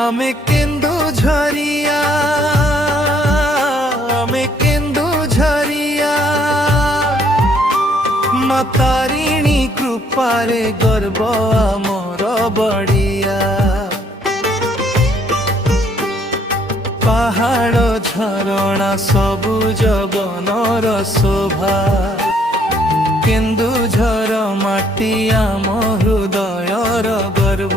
ଆମେ କେନ୍ଦୁଝରିଆ ଆମେ କେନ୍ଦୁଝରିଆ ମା ତାରିଣୀ କୃପାରେ ଗର୍ବ ଆମର ବଢିଆ ପାହାଡ଼ ଝରଣା ସବୁଜ ବନର ଶୋଭା କେନ୍ଦୁଝର ମାଟି ଆମ ହୃଦୟର ଗର୍ବ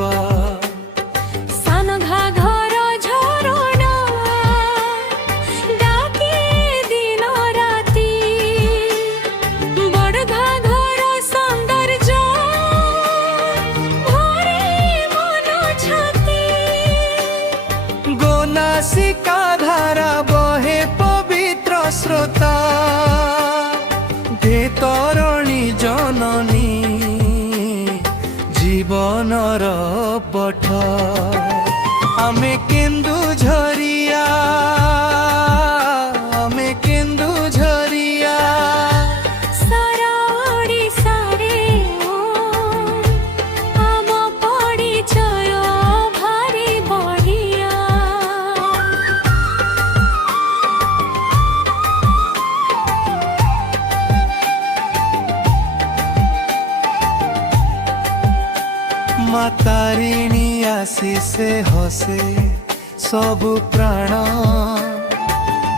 नासिका धारा बहे पवित्र स्रोता तरुणी जननी जीवनर पठ आमे केन्दुझरिया आमे केन्दुझरिया माँ तारिणी आशीषे हसे सबु प्राण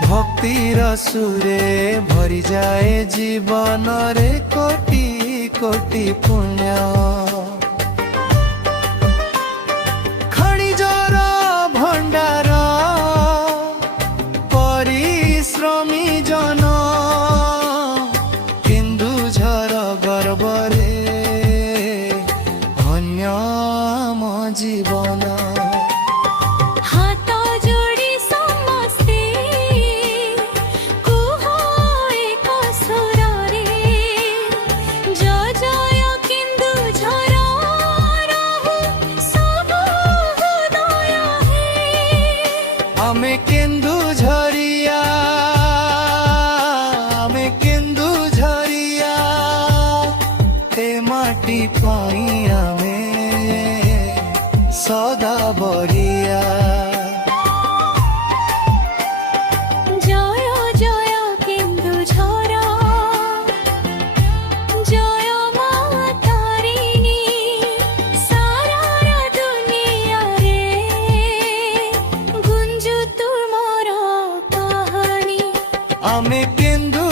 भक्तिर सुरे भरी जाए जीवन रे कोटि कोटि पुण्य खनिजर भंडार परिश्रमी जन केन्दुझर गर्वरे जीवन हाथ जोड़ी समस्ते कुह एक सुर रे जय जय केन्दुझर रहु सब हृदय हे आमे केन्दुझरिया आमे केन्दुझरिया ए माटी पाई आमे सदा बरिया जय जय केन्दुझर जय माँ तारिणी सारा दुनिया रे गुंजु तुमर कहानी आमे केन्दु